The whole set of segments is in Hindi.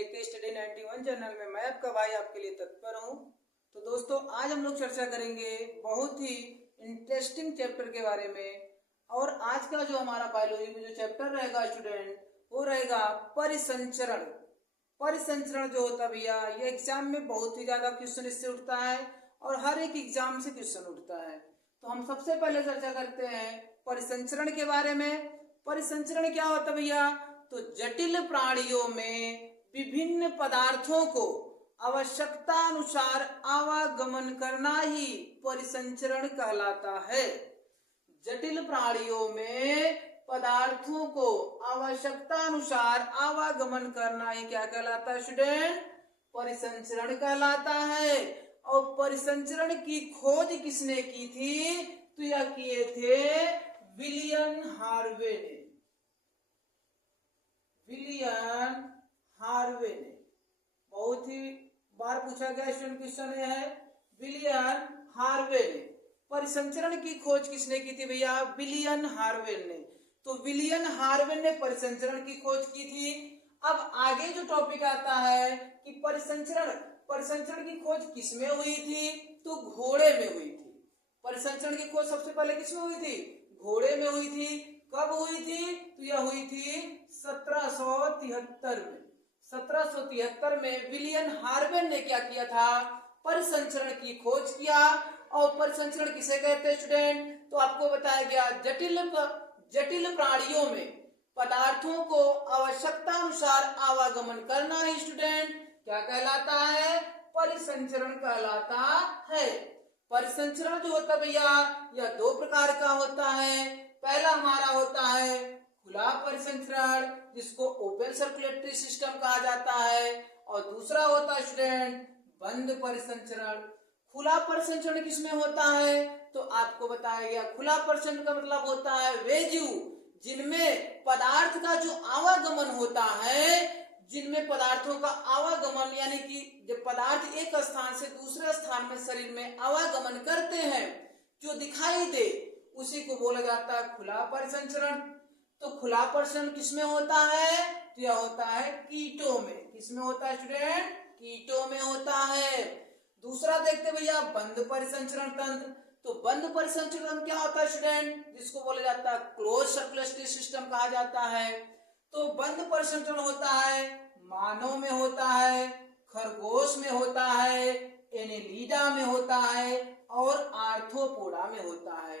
जेके स्टडी 91 चैनल में मैं आपका भाई आपके लिए तत्पर हूँ। तो दोस्तों आज हम लोग चर्चा करेंगे बहुत ही इंटरेस्टिंग चैप्टर के बारे में। और आज का जो हमारा बायोलॉजी में जो चैप्टर रहेगा स्टूडेंट, वो रहेगा परिसंचरण। परिसंचरण जो होता है भैया, ये एग्जाम में बहुत ही ज्यादा क्वेश्चन इससे उठता है और हर एक एग्जाम से क्वेश्चन उठता है। तो हम सबसे पहले चर्चा करते हैं परिसंचरण के बारे में। परिसंचरण क्या होता है भैया? तो जटिल प्राणियों में विभिन्न पदार्थों को आवश्यकता अनुसार आवागमन करना ही परिसंचरण कहलाता है। जटिल प्राणियों में पदार्थों को आवश्यकता अनुसार आवागमन करना ही क्या कहलाता है स्टूडेंट? परिसंचरण कहलाता है। और परिसंचरण की खोज किसने की थी? तो यह किए थे विलियम हार्वे ने। विलियम हार्वे ने बहुत ही बार पूछा गया स्टूडेंट क्वेश्चन है। विलियम हार्वे ने परिसंचरण की खोज किसने की थी भैया? विलियम हार्वे ने। तो विलियम हार्वे ने परिसंचरण की खोज की थी। अब आगे जो टॉपिक आता है कि परिसंचरण की खोज किसमें हुई थी? तो घोड़े में हुई थी। परिसंचरण की खोज सबसे पहले किसमें हुई थी? घोड़े में हुई थी। कब हुई थी? तो यह हुई थी 1773 में। 1773 में विलियम हार्वे ने क्या किया था? परिसंचरण की खोज किया। और परिसंचरण किसे कहते हैं स्टूडेंट? तो आपको बताया गया जटिल प्राणियों में पदार्थों को आवश्यकता अनुसार आवागमन करना ही स्टूडेंट क्या कहलाता है? परिसंचरण कहलाता है। परिसंचरण जो होता है भैया, यह दो प्रकार का होता है। पहला हमारा होता है खुला परिसंचरण, जिसको ओपन सर्कुलेटरी सिस्टम कहा जाता है। और दूसरा होता है स्टूडेंट बंद परिसंचरण। खुला परिसंचरण किसमें होता है? तो आपको बताया गया खुला परिसंचरण का मतलब होता है वे जीव जिनमें पदार्थ का जो आवागमन होता है, जिनमें पदार्थों का आवागमन यानी कि जब पदार्थ एक स्थान से दूसरे स्थान में शरीर में आवागमन करते हैं, जो दिखाई दे, उसी को बोला जाता है खुला परिसंचरण। तो खुला परिसंचरण किसमें होता है? तो यह होता है कीटों में। किसमें होता है स्टूडेंट? कीटों में होता है। दूसरा देखते भैया बंद परिसंचरण तंत्र। तो बंद परिसंचरण तंत्र क्या होता है स्टूडेंट? जिसको बोला जाता है क्लोज सर्कुलेटरी सिस्टम कहा जाता है। तो बंद परिसंचरण होता है मानव में होता है, खरगोश में होता है, एनेलिडा में होता है और आर्थ्रोपोडा में होता है।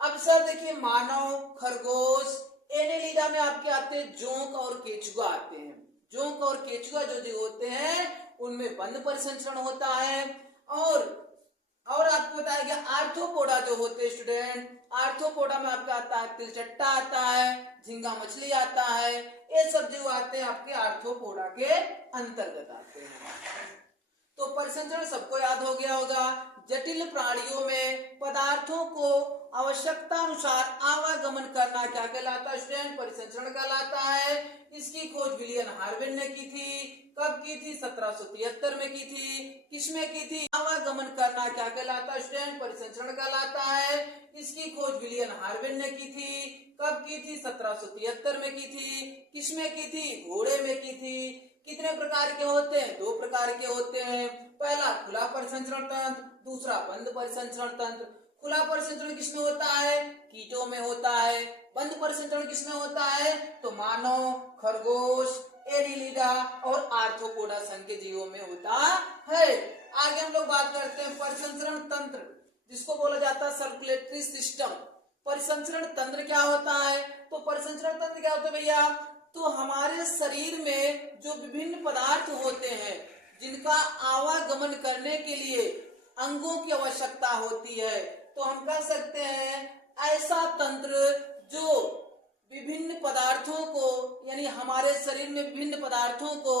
अब सर देखिए, मानव, खरगोश, एनेलिडा में आपके आते हैं जोंक और केचुआ आते हैं। जोंक और केचुआ जो होते हैं उनमें बंद परिसंचरण होता है। और आपको बताया गया आर्थ्रोपोडा जो होते हैं स्टूडेंट, आर्थ्रोपोडा में आपका आता है तिलचट्टा आता है, झींगा मछली आता है। ये सब जो आते हैं आपके आर्थ्रोपोडा के अंतर्गत आते हैं। तो परिसंचरण सबको याद हो गया होगा। जटिल प्राणियों में पदार्थों को आवश्यकता अनुसार आवागमन करना क्या कहलाता है स्टूडेंट? परिसंचरण कहलाता है। इसकी खोज विलियम हार्वे ने की थी। कब की थी? 1773 में की थी। किसमें की थी? आवागमन करना क्या कहलाता है स्टूडेंट? परिसंचरण कहलाता है। इसकी खोज विलियम हार्वे ने की थी। कब की थी? 1773 में की थी। किसमें की थी? घोड़े में की थी। कितने प्रकार के होते हैं? दो प्रकार के होते हैं। पहला खुला परिसंचरण तंत्र, दूसरा बंद परिसंचरण तंत्र। खुला परिसंचरण किसमें होता है? कीटों में होता है। बंद परिसंचरण किसमें होता है? तो मानव, खरगोश, एनिलिडा और आर्थ्रोपोडा संघ के जीवों में होता है। आगे हम लोग बात करते हैं परिसंचरण तंत्र, जिसको बोला जाता है सर्कुलेटरी सिस्टम। परिसंचरण तंत्र क्या होता है? तो परिसंचरण तंत्र क्या होता है भैया? तो हमारे शरीर में जो विभिन्न पदार्थ होते हैं, जिनका आवागमन करने के लिए अंगों की आवश्यकता होती है, तो हम कह सकते हैं ऐसा तंत्र जो विभिन्न पदार्थों को यानी हमारे शरीर में विभिन्न पदार्थों को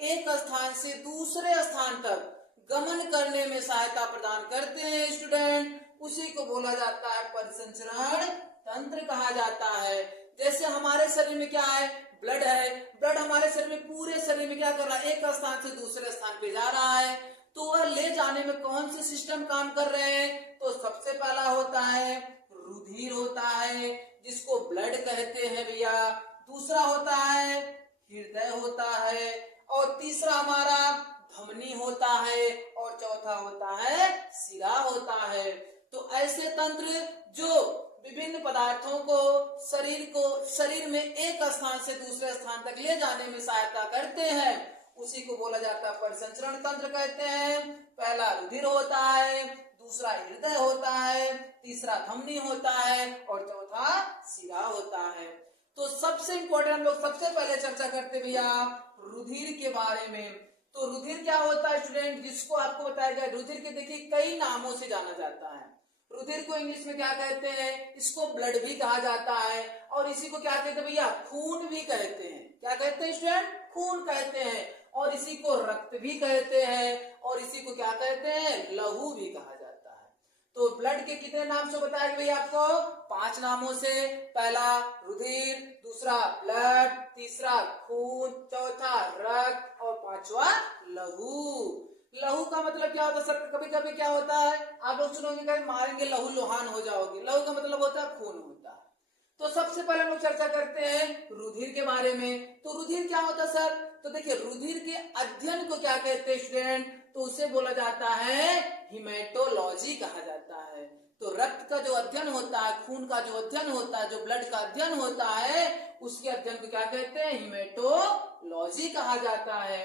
एक स्थान से दूसरे स्थान तक गमन करने में सहायता प्रदान करते हैं स्टूडेंट, उसी को बोला जाता है परिसंचरण तंत्र कहा जाता है। जैसे हमारे शरीर में क्या है? ब्लड है। ब्लड हमारे शरीर में पूरे शरीर में क्या कर रहा है? एक स्थान से दूसरे स्थान पे जा रहा है। तो वह ले जाने में कौन से सिस्टम काम कर रहे हैं? तो सबसे पहला होता है रुधिर होता है, जिसको ब्लड कहते हैं भैया। दूसरा होता है हृदय होता है और तीसरा हमारा धमनी होता है और चौथा होता है सिरा होता है। तो ऐसे तंत्र जो विभिन्न पदार्थों को शरीर में एक स्थान से दूसरे स्थान तक ले जाने में सहायता करते हैं, उसी को बोला जाता है परिसंचरण तंत्र कहते हैं। पहला रुधिर होता है, दूसरा हृदय होता है, तीसरा धमनी होता है और चौथा सिरा होता है। तो सबसे इंपॉर्टेंट हम लोग सबसे पहले चर्चा करते भैया रुधिर के बारे में। तो रुधिर क्या होता है स्टूडेंट, जिसको आपको बताया गया। रुधिर के देखिए कई नामों से जाना जाता है। रुधिर को इंग्लिश में क्या कहते हैं, इसको ब्लड भी कहा जाता है और इसी को क्या कहते हैं भैया, खून भी कहते हैं। क्या कहते हैं स्टूडेंट, खून कहते हैं। और इसी को रक्त भी कहते हैं और इसी को क्या कहते हैं, लहू भी कहा जाता है। तो ब्लड के कितने नाम से बताया भैया आपको, 5 नामों से। पहला रुधिर, दूसरा ब्लड, तीसरा खून, चौथा रक्त और पांचवा लहू। लहू का मतलब क्या होता है सर, कभी कभी क्या होता है आप लोग सुनोगे कहीं मारेंगे लहू लुहान हो जाओगे। लहू का मतलब होता है खून होता है। तो सबसे पहले हम लोग चर्चा करते हैं रुधिर के बारे में। तो रुधिर क्या होता है सर, तो देखिए रुधिर के अध्ययन को क्या कहते हैं स्टूडेंट, तो उसे बोला जाता है हिमेटोलॉजी कहा जाता है। तो रक्त का जो अध्ययन होता है, खून का जो अध्ययन होता है, जो ब्लड का अध्ययन होता है, उसके अध्ययन को क्या कहते हैं, हिमेटोलॉजी कहा जाता है।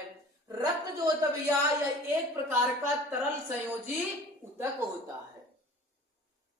रक्त जो होता है भैया यह एक प्रकार का तरल संयोजी ऊतक होता है।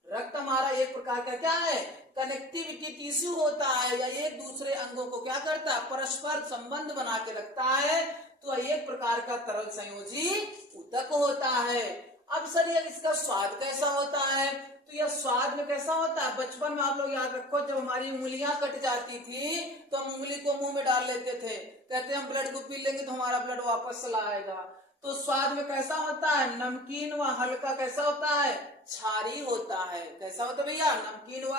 रक्त हमारा एक प्रकार का क्या है, कनेक्टिविटी टिश्यू होता है, या एक दूसरे अंगों को क्या करता है, परस्पर संबंध बना के रखता है। तो एक प्रकार का तरल संयोजी ऊतक होता है। अब सर ये इसका स्वाद कैसा होता है, तो यह स्वाद में कैसा होता है, बचपन में आप लोग याद रखो जब हमारी उंगलियां कट जाती थी तो हम उंगली को मुंह में डाल लेते थे, कहते हम ब्लड को पी लेंगे तो हमारा ब्लड वापस चला आएगा। तो स्वाद में कैसा होता है, नमकीन व हल्का कैसा होता है, क्षारी होता है। कैसा होता है भैया, नमकीन व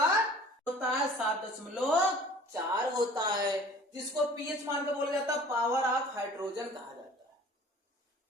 होता है 7.4 होता है, जिसको पीएच मान के बोला जाता है पावर ऑफ हाइड्रोजन कहा जाता है।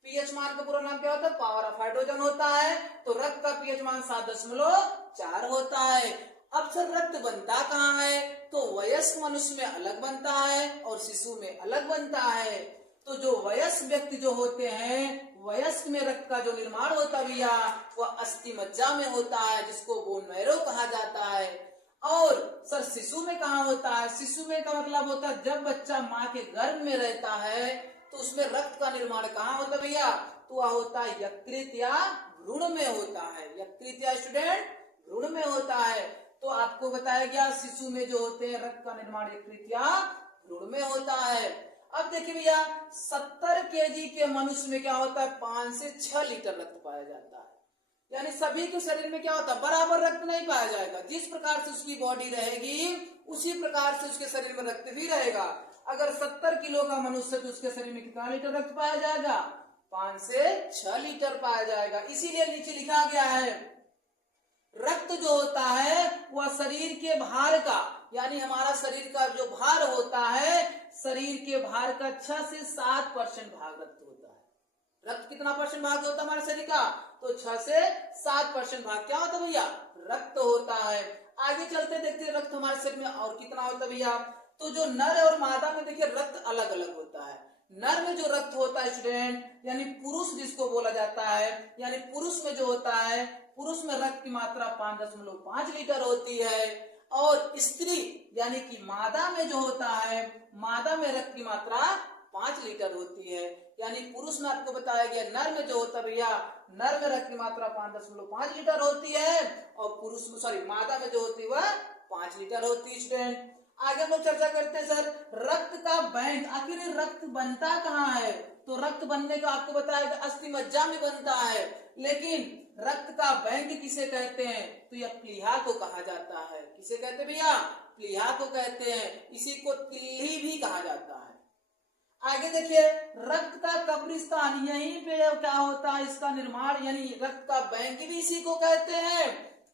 पीएच मान का पूरा नाम क्या होता है, पावर ऑफ हाइड्रोजन होता है। तो रक्त का पीएच मान 7.4 होता है। अब सर रक्त बनता कहाँ है, तो वयस्क मनुष्य में अलग बनता है और शिशु में अलग बनता है। तो जो वयस्क व्यक्ति जो होते हैं, वयस्क में रक्त का जो निर्माण होता है भैया वह अस्थि मज्जा में होता है, जिसको बोन मैरो कहा जाता है। और सर शिशु में कहाँ होता है, शिशु में का मतलब होता है जब बच्चा माँ के गर्भ में रहता है तो उसमें रक्त का निर्माण कहाँ होता है भैया, तो वह होता है यकृत या भ्रूण में होता है। यकृत या स्टूडेंट भ्रूण में होता है। तो आपको बताया गया शिशु में जो होते हैं रक्त का निर्माण यकृत या भ्रूण में होता है। अब देखिए भैया 70 केजी के मनुष्य में क्या होता है, 5 से 6 लीटर रक्त पाया जाता है। यानी सभी के शरीर में क्या होता है, बराबर रक्त नहीं पाया जाएगा। जिस प्रकार से उसकी बॉडी रहेगी उसी प्रकार से उसके शरीर में रक्त भी रहेगा। अगर 70 किलो का मनुष्य तो उसके शरीर में कितना लीटर रक्त पाया जाएगा, 5 से 6 लीटर पाया जाएगा। इसीलिए नीचे लिखा गया है रक्त जो होता है वह शरीर के भार का, यानी हमारा शरीर का जो भार होता है, शरीर के भार का 6 से 7% भाग रक्त होता है। रक्त कितना परसेंट भाग होता है हमारे शरीर का, तो 6 से 7% भाग क्या होता है भैया, रक्त होता है। आगे चलते देखते रक्त हमारे शरीर में और कितना होता है भैया, तो जो नर और मादा में देखिए रक्त अलग अलग होता है। नर में जो रक्त होता है स्टूडेंट, यानी पुरुष जिसको बोला जाता है, यानी पुरुष में जो होता है, पुरुष में रक्त की मात्रा 5.5 लीटर होती है। और स्त्री यानी कि मादा में जो होता है, मादा में रक्त की मात्रा 5 लीटर होती है। यानी पुरुष में आपको बताया गया, नर में जो होता है भैया, नर में रक्त की मात्रा 5.5 लीटर होती है और पुरुष में मादा में जो होती है वह 5 लीटर होती है स्टूडेंट। आगे हम लोग चर्चा करते हैं सर रक्त का बैंक। आखिर रक्त बनता कहाँ है, तो रक्त बनने का आपको बताया अस्थि मज्जा में बनता है, लेकिन रक्त का बैंक किसे कहते हैं, तो यह प्लीहा को कहा जाता है। किसे कहते हैं भैया, प्लीहा को कहते हैं। इसी को तिल्ली भी कहा जाता है। आगे देखिए रक्त का कब्रिस्तान, यहीं पे क्या होता है इसका निर्माण, यानी रक्त का बैंक भी इसी को कहते हैं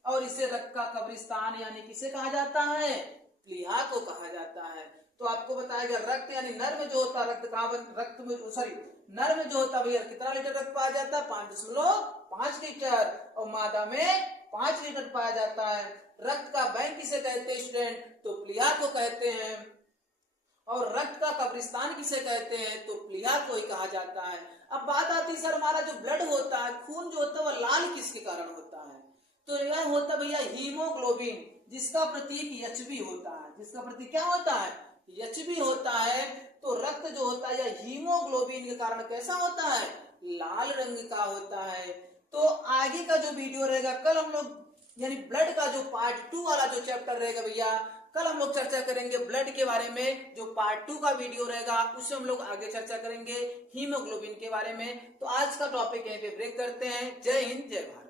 और इसे रक्त का कब्रिस्तान यानी किसे कहा जाता है, प्लीहा को कहा जाता है। तो आपको बताया गया रक्त यानी नर में जो होता है रक्त कहाँ रक्त में नर में जो होता है भैया कितना लीटर रक्त पाया जाता है, 5.5 लीटर और मादा में 5 लीटर पाया जाता है। रक्त का बैंक किसे कहते हैं स्टूडेंट, तो प्लीहा को कहते हैं। और रक्त का कब्रिस्तान किसे कहते हैं, तो प्लीहा को ही कहा जाता है। अब बात आती है सर, हमारा जो ब्लड होता है, खून जो होता है वह लाल किसके कारण होता है, तो यह होता है भैया हीमोग्लोबिन, जिसका प्रतीक Hb होता है। जिसका प्रतीक क्या होता है, Hb होता है। तो रक्त जो होता है यह हीमोग्लोबिन के कारण कैसा होता है, लाल रंग का होता है। तो आगे का जो वीडियो रहेगा कल हम लोग, यानी ब्लड का जो पार्ट 2 वाला जो चैप्टर रहेगा भैया, कल हम लोग चर्चा करेंगे ब्लड के बारे में। जो पार्ट 2 का वीडियो रहेगा उससे हम लोग आगे चर्चा करेंगे हीमोग्लोबिन के बारे में। तो आज का टॉपिक यहीं पे ब्रेक करते हैं। जय हिंद, जय भारत।